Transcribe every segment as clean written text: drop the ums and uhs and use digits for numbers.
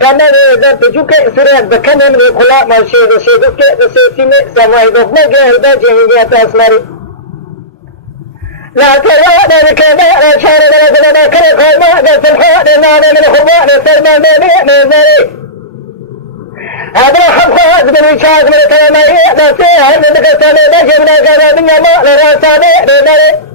كان ده بيجوك سورة بكنا من خلا ما شيء كده سيسين سماه دوبنا جهدا جهدا تاسمري لا كلا ده كذا شهر ده كذا خما ده سلحة ده نانا من خبا ده سلمان ده نزاري هذا خبا ده من شاك من كلامه ده سه ده كسانه ده جبنا كذا دنيا ما لا راسه ده نزاري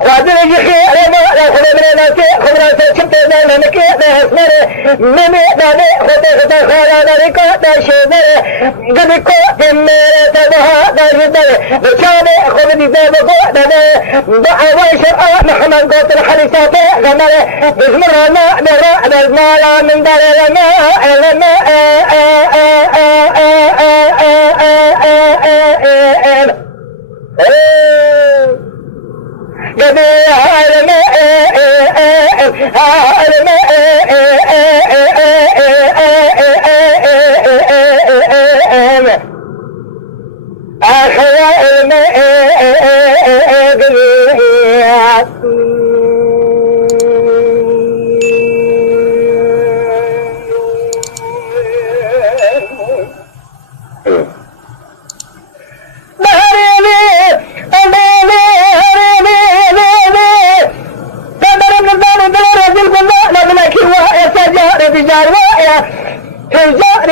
وهذا يجي أنا لا خبر من الناس خبر شفت أنا نكيت هسمره من ده خد خالا ده ريكا شيء قد يكون من تبها ده جدار بشانه خد دي ده ده أول شيء محمد قلت الحديثات جماله بسم الله ده المال من دار لما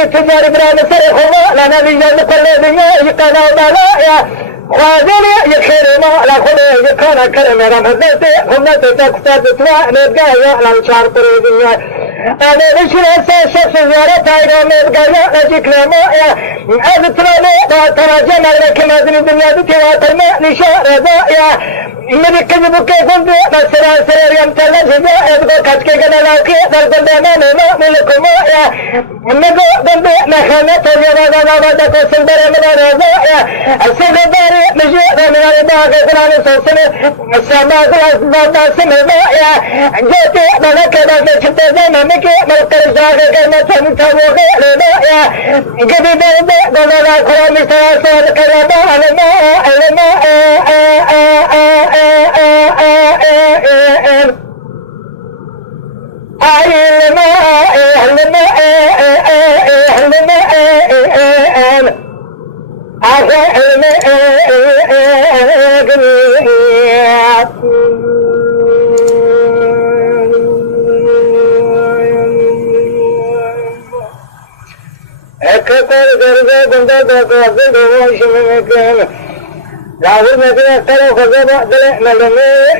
قد تجار برا مسر خوا لنا بيجان كل دنيا يقنا ولا خاذني يخير ما لا خلي يكنا كلمة رمضان هم تكتب تطلع نبقى على شهر الدنيا أنا بشرة شخص زيارة تايرة نبقى نجيك ما أذكرني تراجع لك ما زين الدنيا تتواتر ما نشاء رضايا من كذب كيف مسرا سر يوم تلا جزاء يبقى كشك كنا لاقي دربنا ما ملكم يا نجو دند نخنا تجرا ذا ذا كسندر من رضايا السندر مجيء من الباغ كنا نسوسن السماء ذا سمايا جت ملك ذا شتى نمك ملك زاغ كنا تنتظر رضايا جد دند ذا كلام سر كلام علما راहुल में भी करो खबर दले नले में